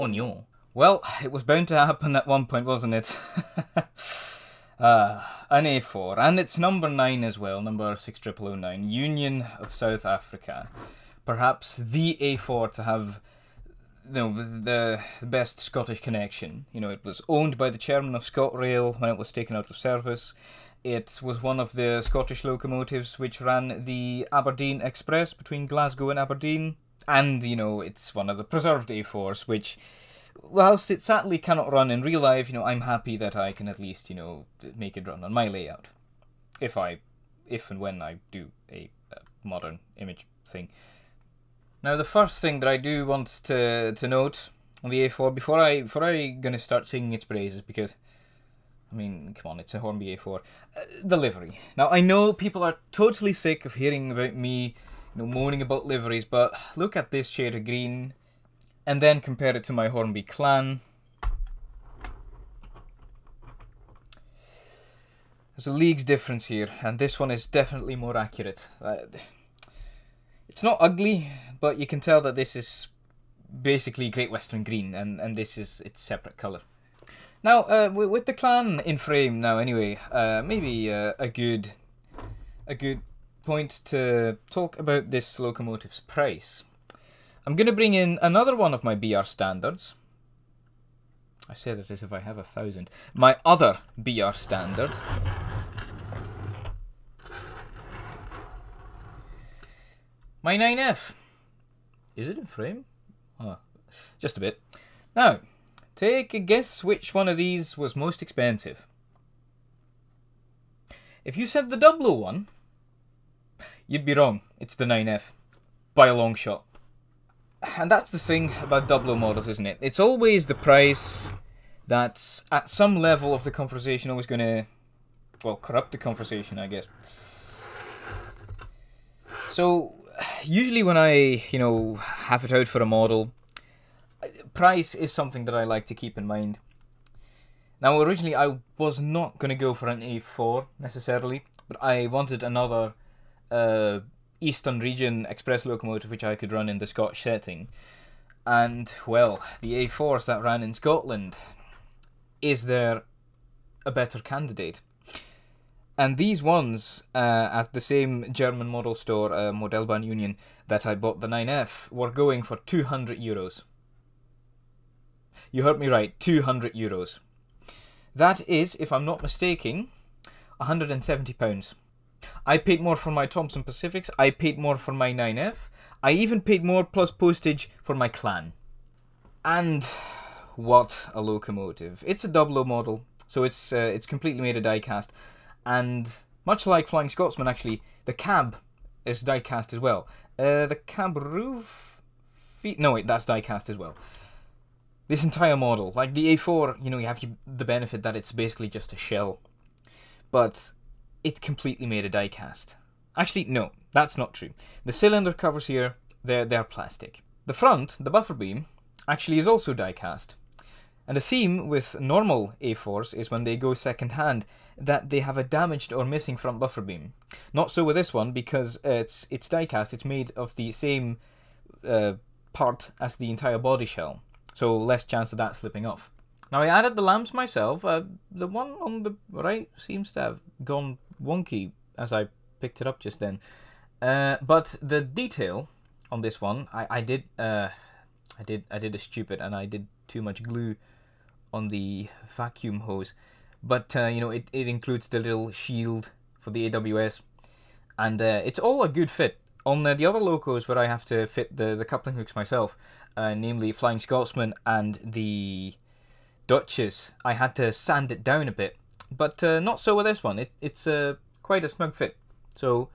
Oh no. Well, it was bound to happen at one point, wasn't it? An A4, and it's number 9 as well, number 6009, Union of South Africa. Perhaps the A4 to have, you know, the best Scottish connection. You know, it was owned by the chairman of ScotRail when it was taken out of service. It was one of the Scottish locomotives which ran the Aberdeen Express between Glasgow and Aberdeen. And, you know, it's one of the preserved A4s, which, whilst it sadly cannot run in real life, you know, I'm happy that I can at least, you know, make it run on my layout. If and when I do a modern image thing. Now, the first thing that I do want to note on the A4, before I gonna start singing its praises, because, I mean, come on, it's a Hornby A4. The livery. Now, I know people are totally sick of hearing about me, you know, moaning about liveries, but look at this shade of green, and then compare it to my Hornby clan. There's a league's difference here, and this one is definitely more accurate. It's not ugly, but you can tell that this is basically Great Western Green, and this is its separate colour. Now, with the clan in frame now anyway, maybe a good point to talk about this locomotive's price. I'm going to bring in another one of my BR standards. I say that as if I have 1,000. My other BR standard. My 9F. Is it in frame? Oh, just a bit. Now, take a guess which one of these was most expensive. If you said the Dublo one, you'd be wrong. It's the 9F. By a long shot. And that's the thing about Dublo models, isn't it? It's always the price that's at some level of the conversation always going to, well, corrupt the conversation, I guess. So, usually when I, you know, have it out for a model, price is something that I like to keep in mind. Now, originally I was not going to go for an A4 necessarily, but I wanted another Eastern Region express locomotive which I could run in the Scottish setting. And, well, the A4s that ran in Scotland, is there a better candidate? And these ones at the same German model store, Modellbahn Union, that I bought the 9F, were going for €200. You heard me right, €200. That is, if I'm not mistaken, £170. I paid more for my Thompson Pacifics, I paid more for my 9F, I even paid more plus postage for my clan. And what a locomotive. It's a Dublo model, so it's completely made of die-cast. And much like Flying Scotsman, actually, the cab is die-cast as well. The cab roof... No, wait, that's die-cast as well. This entire model, like the A4, you know, you have the benefit that it's basically just a shell. But it's completely made of die-cast. Actually, no, that's not true. The cylinder covers here, they're plastic. The front, the buffer beam, actually is also die-cast. And the theme with normal A4s is when they go second-hand, that they have a damaged or missing front buffer beam. Not so with this one, because it's die-cast, it's made of the same part as the entire body shell. So less chance of that slipping off. Now I added the lamps myself. The one on the right seems to have gone wonky as I picked it up just then. But the detail on this one, I did a stupid, and I did too much glue on the vacuum hose. But you know, it includes the little shield for the AWS, and it's all a good fit. On the other locos where I have to fit the coupling hooks myself, namely Flying Scotsman and the Duchess, I had to sand it down a bit. But not so with this one. It's quite a snug fit, so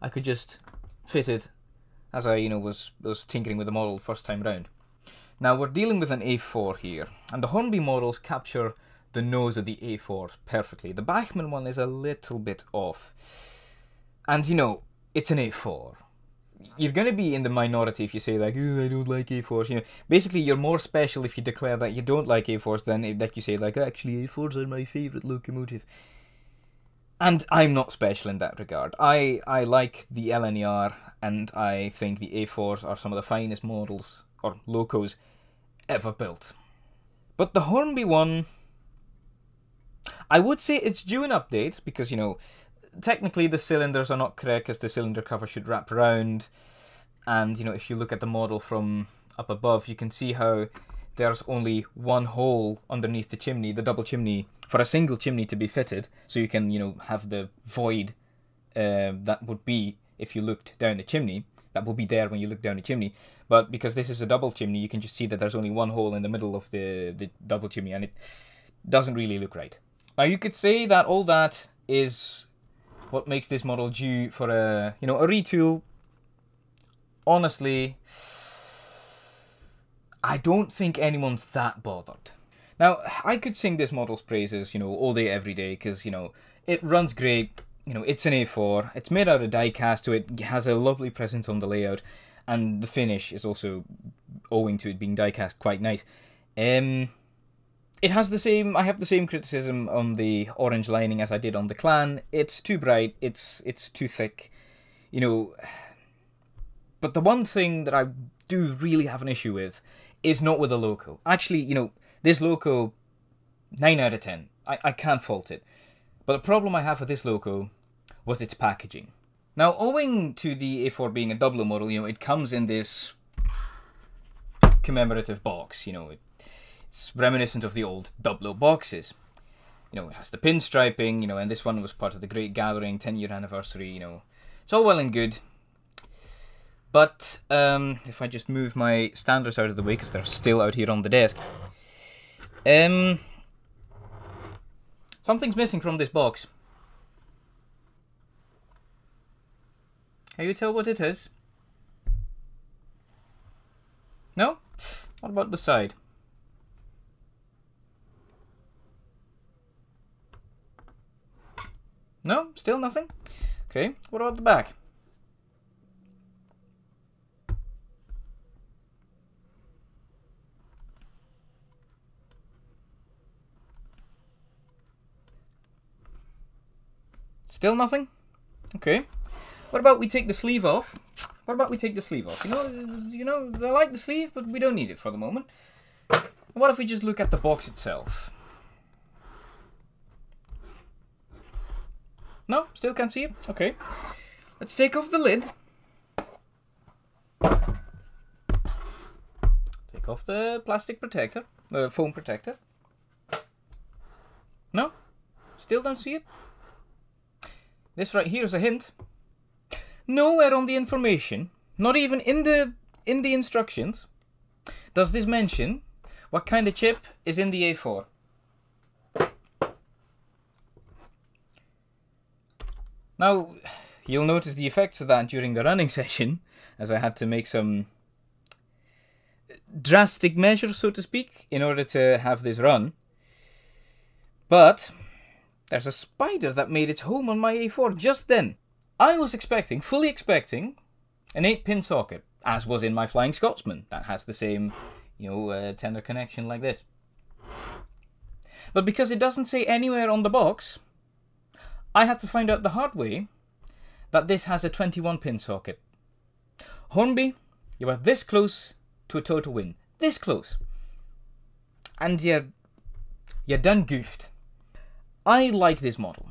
I could just fit it as I, you know, was tinkering with the model first time round. Now we're dealing with an A4 here, and the Hornby models capture the nose of the A4 perfectly. The Bachmann one is a little bit off, and you know, it's an A4. You're going to be in the minority if you say like, oh, I don't like A4s. You know, basically you're more special if you declare that you don't like A4s than like you say like, actually A4s are my favourite locomotive. And I'm not special in that regard. I like the LNER, and I think the A4s are some of the finest models or locos ever built. But the Hornby one, I would say it's due an update, because, you know, technically the cylinders are not correct, because the cylinder cover should wrap around. And, you know, if you look at the model from up above, you can see how there's only one hole underneath the chimney, the double chimney, for a single chimney to be fitted. So you can, you know, have the void that would be if you looked down the chimney. That will be there when you look down the chimney. But because this is a double chimney, you can just see that there's only one hole in the middle of the double chimney, and it doesn't really look right. Now, you could say that all that is what makes this model due for a, you know, a retool. Honestly, I don't think anyone's that bothered. Now, I could sing this model's praises, you know, all day, every day, because, you know, it runs great. You know, it's an A4, it's made out of die cast, so it has a lovely presence on the layout, and the finish is also, owing to it being die cast, quite nice. It has the same, I have the same criticism on the orange lining as I did on the Clan. It's too bright, it's too thick, you know. But the one thing that I do really have an issue with is not with the logo. Actually, you know, this logo, 9 out of 10. I can't fault it. But the problem I have with this logo was its packaging. Now, owing to the A4 being a Dublo model, you know, it comes in this commemorative box. You know, it's reminiscent of the old Dublo boxes. You know, it has the pinstriping, you know, and this one was part of the Great Gathering 10-year anniversary, you know. It's all well and good. But if I just move my standards out of the way, because they're still out here on the desk. Something's missing from this box. Can you tell what it is? No? What about the side? No? Still nothing? Okay, what about the back? Still nothing? Okay. What about we take the sleeve off? What about we take the sleeve off? You know, I like the sleeve, but we don't need it for the moment. What if we just look at the box itself? No? Still can't see it? Okay. Let's take off the lid. Take off the plastic protector. The foam protector. No? Still don't see it? This right here is a hint. Nowhere on the information, not even in the instructions, does this mention what kind of chip is in the A4. Now, you'll notice the effects of that during the running session, as I had to make some drastic measures, so to speak, in order to have this run. But there's a spider that made its home on my A4 just then. I was expecting, fully expecting, an 8-pin socket, as was in my Flying Scotsman. That has the same, you know, tender connection like this. But because it doesn't say anywhere on the box, I had to find out the hard way that this has a 21-pin socket. Hornby, you are this close to a total win. This close. And you done goofed. I like this model.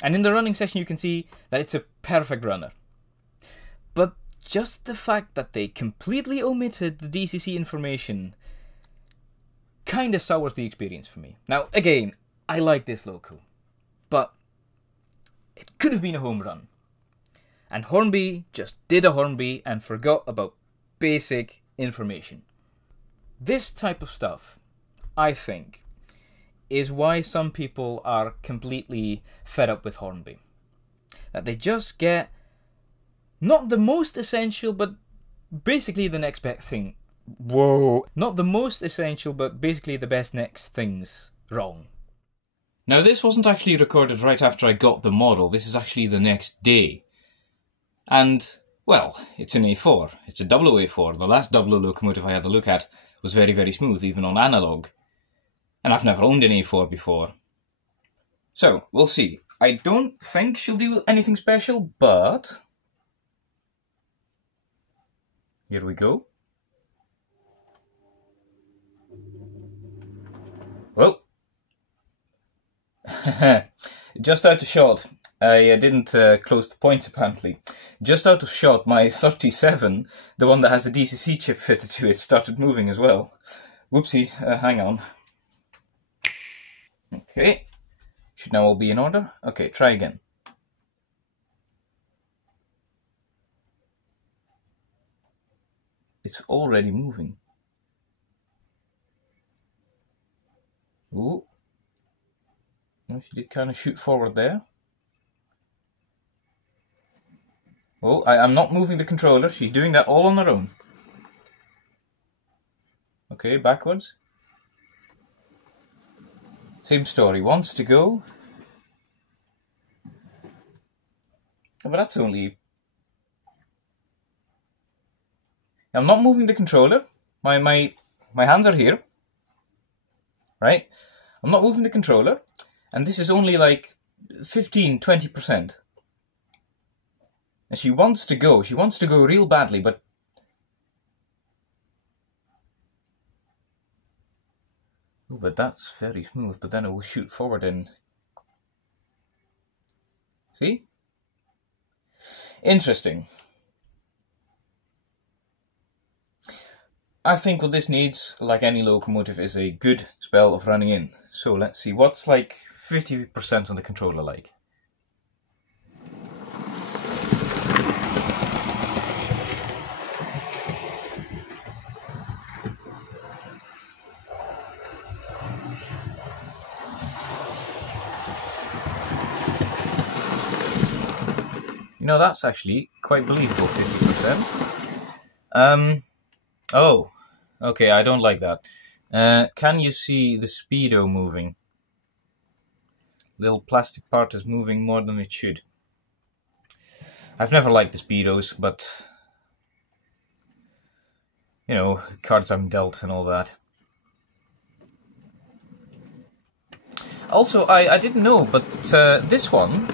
And in the running session you can see that it's a perfect runner. But just the fact that they completely omitted the DCC information kinda sours the experience for me. Now, again, I like this logo, but it could have been a home run. And Hornby just did a Hornby and forgot about basic information. This type of stuff, I think, is why some people are completely fed up with Hornby. That they just get not the most essential, but basically the next best thing. Whoa! Not the most essential, but basically the best next things wrong. Now, this wasn't actually recorded right after I got the model. This is actually the next day. And, well, it's an A4. It's a Dublo A4. The last Dublo locomotive I had a look at was very, very smooth, even on analog. And I've never owned an A4 before. So, we'll see. I don't think she'll do anything special, but here we go. Oh! Just out of shot. I didn't close the points apparently. Just out of shot, my 37, the one that has a DCC chip fitted to it, started moving as well. Whoopsie, hang on. Okay, should now all be in order. Okay, try again. It's already moving. Ooh. Well, she did kind of shoot forward there. Oh, I'm not moving the controller. She's doing that all on her own. Okay, backwards. Same story. Wants to go. Oh, but that's only... I'm not moving the controller. My hands are here. Right? I'm not moving the controller. And this is only like 15-20%. And she wants to go. She wants to go real badly, but... Oh, but that's very smooth, but then it will shoot forward in... See? Interesting. I think what this needs, like any locomotive, is a good spell of running in. So let's see, what's like 50% on the controller like? You know, that's actually quite believable, 50%. Oh, okay, I don't like that. Can you see the speedo moving? Little plastic part is moving more than it should. I've never liked the speedos, but... You know, cards I'm dealt and all that. Also, I didn't know, but this one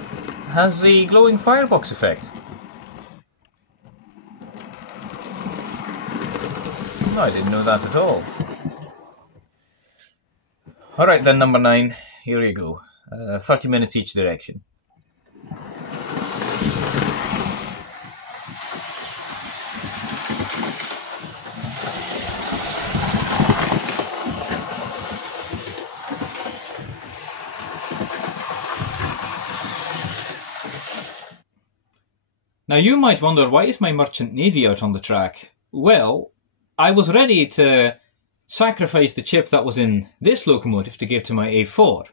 has a glowing firebox effect. No, I didn't know that at all. Alright then, number 9, here you go. 30 minutes each direction. Now you might wonder, why is my Merchant Navy out on the track? Well, I was ready to sacrifice the chip that was in this locomotive to give to my A4,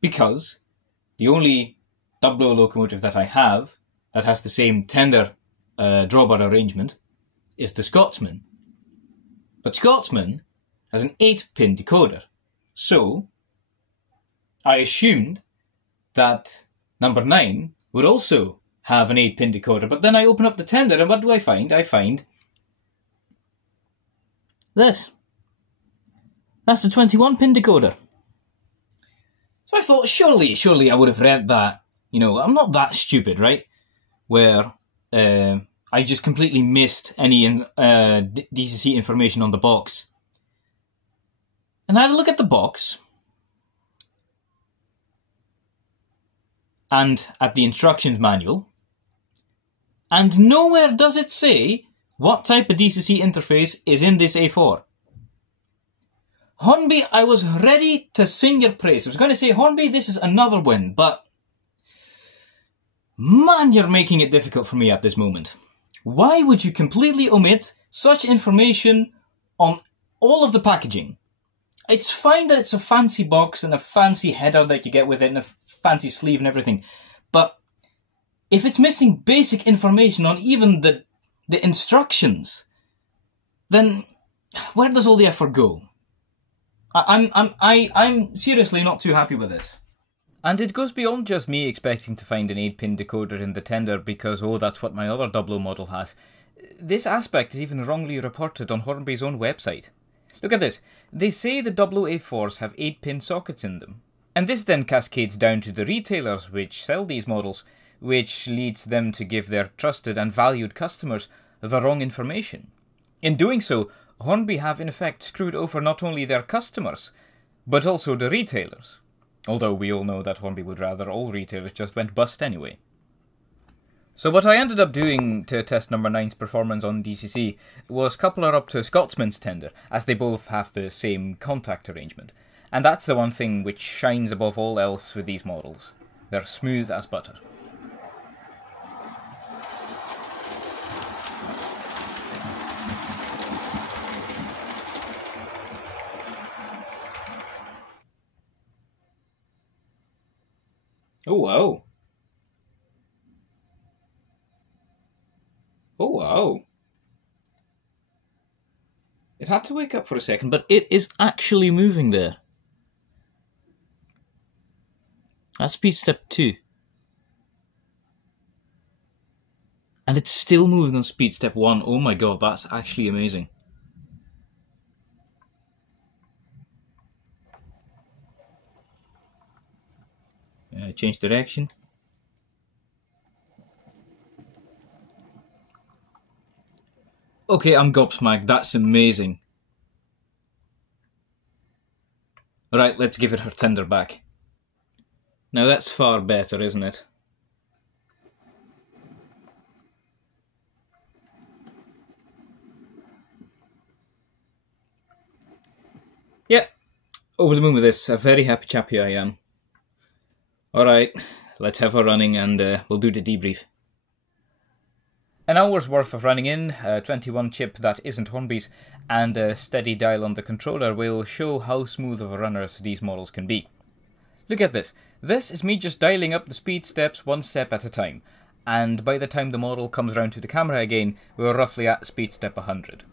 because the only Dublo locomotive that I have that has the same tender drawbar arrangement is the Scotsman. But Scotsman has an 8-pin decoder, so I assumed that number 9 would also have an 8-pin decoder, but then I open up the tender and what do I find? I find this. That's a 21-pin decoder. So I thought, surely I would have read that. You know, I'm not that stupid, right? Where I just completely missed any DCC information on the box. And I had a look at the box. And at the instructions manual. And nowhere does it say what type of DCC interface is in this A4. Hornby, I was ready to sing your praise. I was going to say, Hornby, this is another win, but... Man, you're making it difficult for me at this moment. Why would you completely omit such information on all of the packaging? It's fine that it's a fancy box and a fancy header that you get with it and a fancy sleeve and everything, but if it's missing basic information on even the instructions, then where does all the effort go? I'm seriously not too happy with this. And it goes beyond just me expecting to find an 8-pin decoder in the tender because, oh, that's what my other Dublo model has. This aspect is even wrongly reported on Hornby's own website. Look at this. They say the Dublo A4s have 8-pin sockets in them. And this then cascades down to the retailers which sell these models, which leads them to give their trusted and valued customers the wrong information. In doing so, Hornby have in effect screwed over not only their customers, but also the retailers. Although we all know that Hornby would rather all retailers just went bust anyway. So what I ended up doing to test number 9's performance on DCC was couple her up to Scotsman's tender, as they both have the same contact arrangement. And that's the one thing which shines above all else with these models. They're smooth as butter. Oh wow. Oh wow. It had to wake up for a second, but it is actually moving there. That's speed step 2. And it's still moving on speed step 1. Oh my god, that's actually amazing. Change direction. Okay, I'm gobsmacked. That's amazing. Right, let's give it her tender back. Now that's far better, isn't it? Yeah, over the moon with this. A very happy chappy I am. Alright, let's have her running and we'll do the debrief. An hour's worth of running in, a 21 chip that isn't Hornby's, and a steady dial on the controller will show how smooth of a runners these models can be. Look at this. This is me just dialing up the speed steps one step at a time, and by the time the model comes round to the camera again, we're roughly at speed step 100.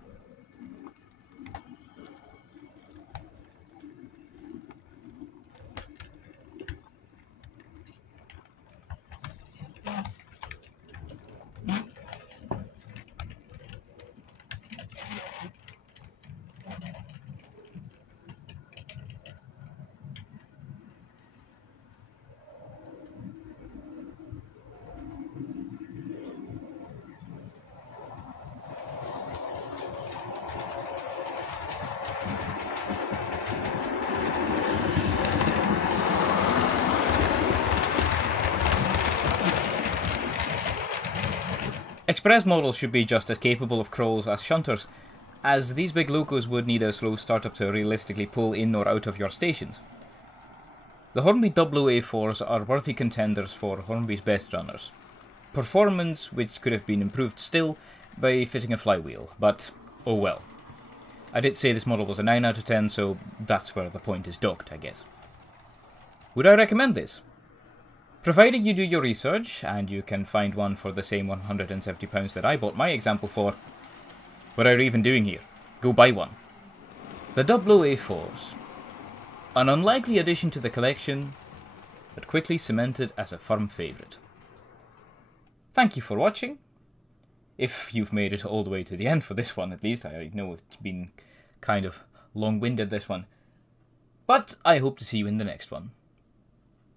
Express models should be just as capable of crawls as shunters, as these big locos would need a slow startup to realistically pull in or out of your stations. The Hornby Dublo A4s are worthy contenders for Hornby's best runners. Performance which could have been improved still by fitting a flywheel, but oh well. I did say this model was a 9 out of 10, so that's where the point is docked, I guess. Would I recommend this? Provided you do your research, and you can find one for the same £170 that I bought my example for. What are you even doing here? Go buy one. The Dublo A4s. An unlikely addition to the collection, but quickly cemented as a firm favourite. Thank you for watching. If you've made it all the way to the end for this one, at least. I know it's been kind of long-winded, this one. But I hope to see you in the next one.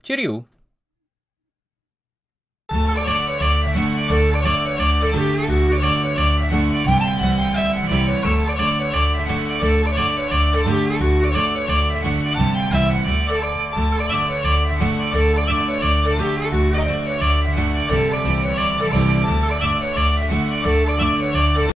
Cheerio!